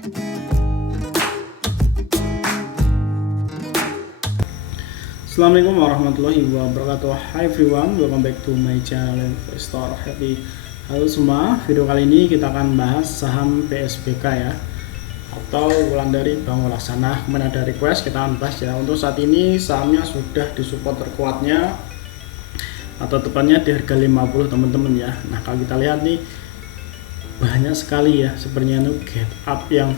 Assalamualaikum warahmatullahi wabarakatuh. Hi everyone, welcome back to my channel Investor Happy. Halo semua, video kali ini kita akan bahas saham PSBK ya, atau Wulandari Bangun Laksana. Kemudian ada request, kita akan bahas ya. Untuk saat ini sahamnya sudah di support terkuatnya, atau tepatnya di harga 50 teman-teman ya. Nah kalau kita lihat nih, banyak sekali ya sebenarnya itu gap up yang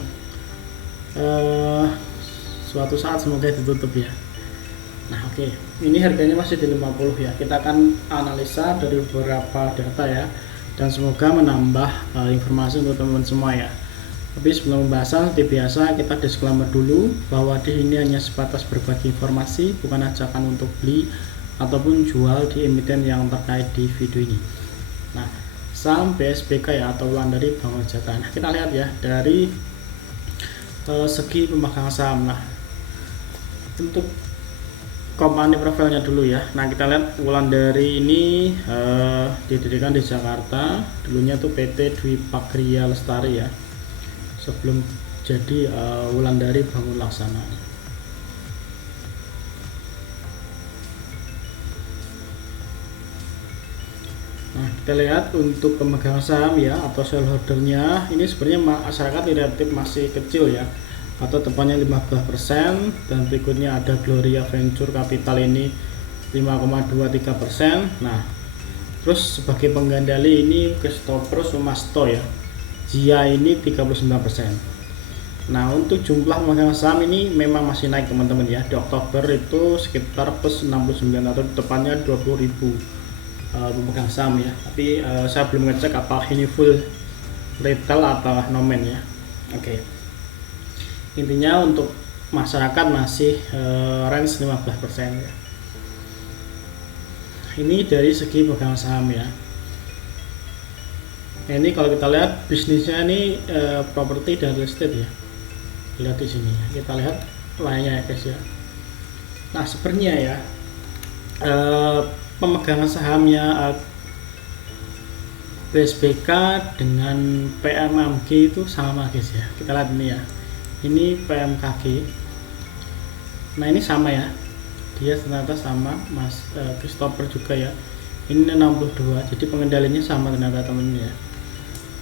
suatu saat semoga ditutup ya. Nah oke, ini harganya masih di 50 ya. Kita akan analisa dari beberapa data ya, dan semoga menambah informasi untuk teman-teman semua ya. Tapi sebelum pembahasan, seperti biasa kita disclaimer dulu bahwa di sini hanya sebatas berbagi informasi, bukan ajakan untuk beli ataupun jual di emiten yang terkait di video ini. Nah, saham PSBK ya, atau Wulandari Bangun Jatah. Nah, kita lihat ya dari segi pemegang saham. Nah, untuk company profilnya dulu ya. Nah kita lihat Wulandari ini didirikan di Jakarta. Dulunya tuh PT Dwi Pagria Lestari ya, sebelum jadi Wulandari Bangun Laksana. Nah kita lihat untuk pemegang saham ya, atau shareholdernya ini sebenarnya masyarakat relatif masih kecil ya, atau tepatnya 15%, dan berikutnya ada Gloria Venture Capital ini 5,23%. Nah terus sebagai penggandali ini Christopher Sumasto ya, Jia ini 39%. Nah untuk jumlah pemegang saham ini memang masih naik teman-teman ya. Di Oktober itu sekitar plus 69, atau tepatnya 20.000 pemegang saham ya. Tapi saya belum ngecek apakah ini full retail atau nomen ya. Oke. Intinya untuk masyarakat masih range 15% ya. Ini dari segi pemegang saham ya. Ini kalau kita lihat bisnisnya ini properti dan real estate ya. Lihat di sini ya. Kita lihat lainnya ya guys ya. Nah sebenarnya ya pemegang sahamnya PSBK dengan PMMG itu sama guys ya. Kita lihat ini ya. Ini PMKG. Nah ini sama ya, dia ternyata sama Mas Christopher juga ya. Ini 62, jadi pengendalinya sama ternyata temennya ya.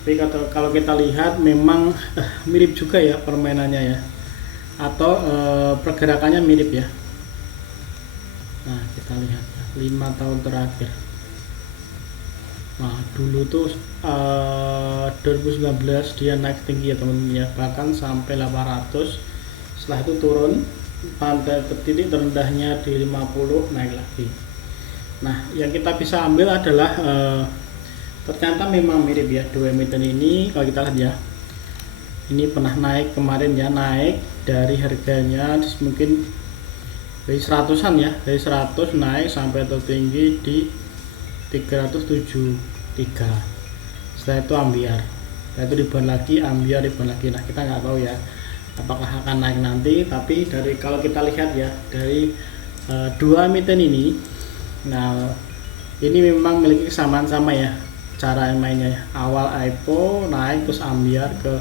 Tapi kalau kita lihat memang mirip juga ya permainannya ya, atau pergerakannya mirip ya. Nah kita lihat ya, 5 tahun terakhir. Nah dulu tuh 2019 dia naik tinggi ya teman-teman ya, bahkan sampai 800. Setelah itu turun pada titik terendahnya di 50, naik lagi. Nah yang kita bisa ambil adalah ternyata memang mirip ya dua emiten ini. Kalau kita lihat ya, ini pernah naik kemarin ya, naik dari harganya mungkin dari 100-an ya, dari 100 naik sampai tertinggi di 373. Setelah itu ambiar, setelah itu rebound lagi, ambiar, rebound lagi. Nah kita nggak tahu ya apakah akan naik nanti. Tapi dari kalau kita lihat ya dari dua emiten ini, nah ini memang memiliki kesamaan sama ya cara mainnya ya. Awal IPO naik, terus ambiar ke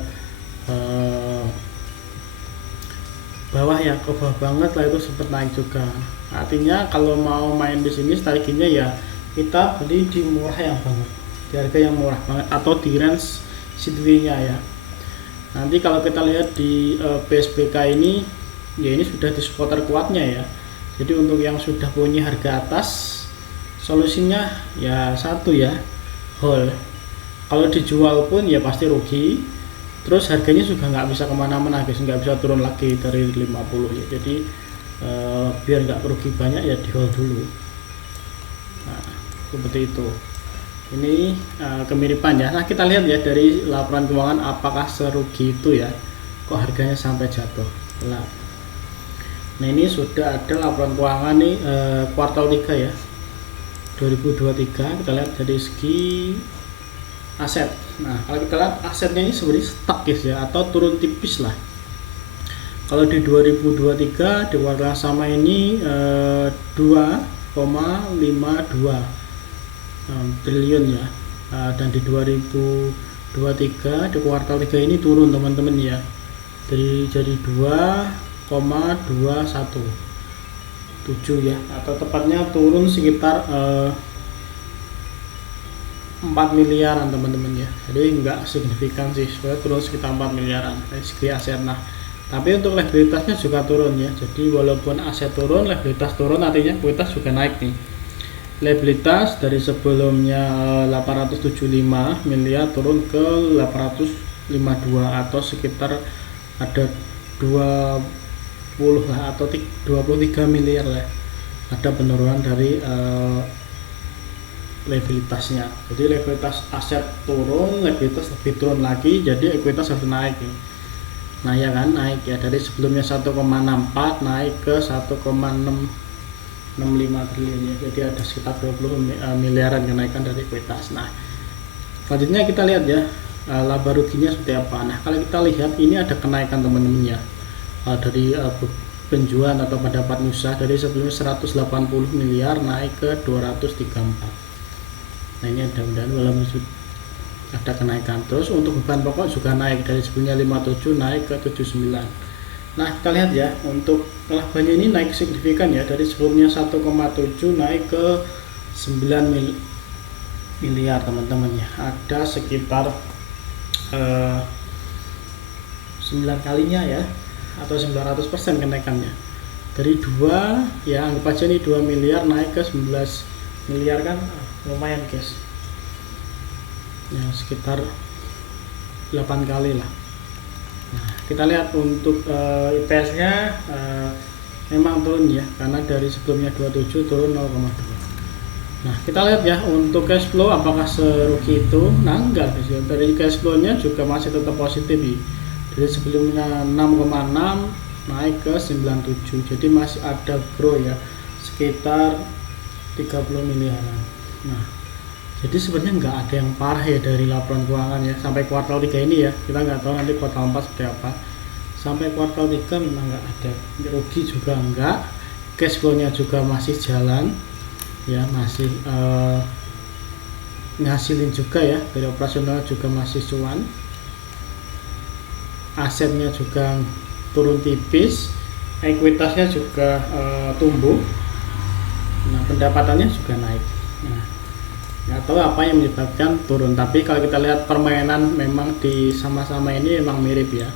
bawah ya, ke bawah banget lah, itu sempat naik juga. Artinya kalau mau main di sini strateginya ya kita beli di murah yang banget, di harga yang murah banget, atau di range situasinya ya. Nanti kalau kita lihat di PSBK ini ya, ini sudah di support terkuatnya ya. Jadi untuk yang sudah punya harga atas, solusinya ya satu ya, hold. Kalau dijual pun ya pasti rugi. Terus harganya juga nggak bisa kemana-mana guys, nggak bisa turun lagi dari 50 ya. Jadi biar nggak rugi banyak ya di hold dulu. Nah, seperti itu. Ini kemiripan ya. Nah kita lihat ya dari laporan keuangan apakah serugi itu ya, kok harganya sampai jatuh. Nah ini sudah ada laporan keuangan nih kuartal 3 ya 2023. Kita lihat dari segi aset. Nah kalau kita lihat asetnya ini sebenarnya stuck guys ya, atau turun tipis lah. Kalau di 2023 di kuartal sama ini 2,52 triliun ya, dan di 2023 di kuartal 3 ini turun teman-teman ya, jadi 2,217 ya, atau tepatnya turun sekitar 4 miliaran teman-teman ya. Jadi enggak signifikan sih, sebenarnya turun sekitar 4 miliaran dari segi aset. Nah, tapi untuk likuiditasnya juga turun ya. Jadi walaupun aset turun, likuiditas turun, artinya likuiditas juga naik nih. Likuiditas dari sebelumnya 875 miliar turun ke 852, atau sekitar ada 20 lah, atau 23 miliar lah, ada penurunan dari likuiditasnya. Jadi likuiditas aset turun, likuiditas lebih turun lagi, jadi likuiditas harus naik nih. Nah ya kan, naik ya, dari sebelumnya 1,64 naik ke 1,665 triliun ya. Jadi ada sekitar 20 miliaran kenaikan dari likuiditas. Nah, selanjutnya kita lihat ya laba ruginya seperti apa. Nah, kalau kita lihat ini ada kenaikan teman-teman ya, dari penjualan atau pendapatan usaha dari sebelumnya 180 miliar naik ke 234. Nah, ini ada mudahan walaupun ada kenaikan. Terus untuk beban pokok juga naik dari sebelumnya 57 naik ke 79. Nah, kita lihat ya, untuk labanya ini naik signifikan ya, dari sebelumnya 1,7 naik ke 9 miliar teman-teman ya. Ada sekitar 9 kalinya ya, atau 900% kenaikannya. Dari 2 ya, anggap aja nih 2 miliar naik ke 11 miliar kan lumayan guys ya, sekitar 8 kali lah. Nah, kita lihat untuk IPS nya memang turun ya, karena dari sebelumnya 27 turun 0,2. Nah, kita lihat ya untuk cash flow apakah serugi itu. Nah, enggak guys ya, dari cash flow nya juga masih tetap positif ya. Dari sebelumnya 6,6 naik ke 97, jadi masih ada grow ya, sekitar 30 miliaran. Nah, jadi sebenarnya nggak ada yang parah ya dari laporan keuangan ya sampai kuartal 3 ini ya. Kita nggak tahu nanti kuartal 4 seperti apa. Sampai kuartal 3 memang nggak ada rugi juga, enggak. Cash flow nya juga masih jalan ya, masih ngasilin juga ya, dari operasional juga masih cuan. Asetnya juga turun tipis, ekuitasnya juga tumbuh. Nah, pendapatannya juga naik. Nah, nggak tahu apa yang menyebabkan turun, tapi kalau kita lihat permainan memang di sama-sama ini memang mirip ya.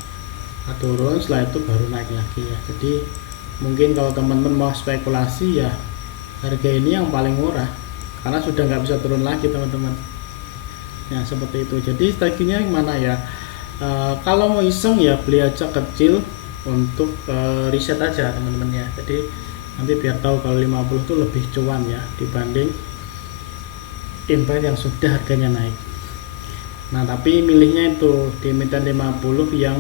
Nah, turun, setelah itu baru naik lagi ya. Jadi mungkin kalau teman-teman mau spekulasi ya, harga ini yang paling murah karena sudah nggak bisa turun lagi teman-teman ya, seperti itu. Jadi strateginya gimana ya, kalau mau iseng ya beli aja kecil untuk riset aja teman-teman ya. Jadi nanti biar tahu kalau 50 itu lebih cuan ya dibanding invest yang sudah harganya naik. Nah, tapi milihnya itu di emiten 50 yang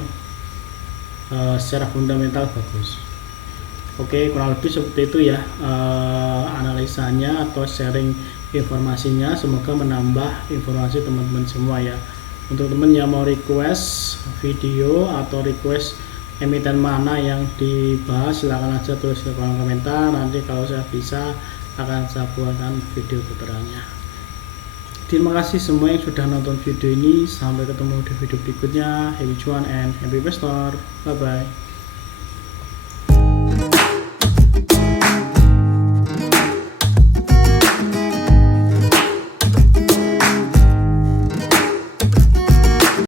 secara fundamental bagus. Oke, kurang lebih seperti itu ya analisanya atau sharing informasinya. Semoga menambah informasi teman-teman semua ya. Untuk teman yang mau request video atau request emiten mana yang dibahas, silahkan aja tulis di kolom komentar. Nanti kalau saya bisa akan saya buatkan video tutorialnya. Terima kasih semua yang sudah nonton video ini. Sampai ketemu di video berikutnya. Happy cuan and happy investor. Bye bye.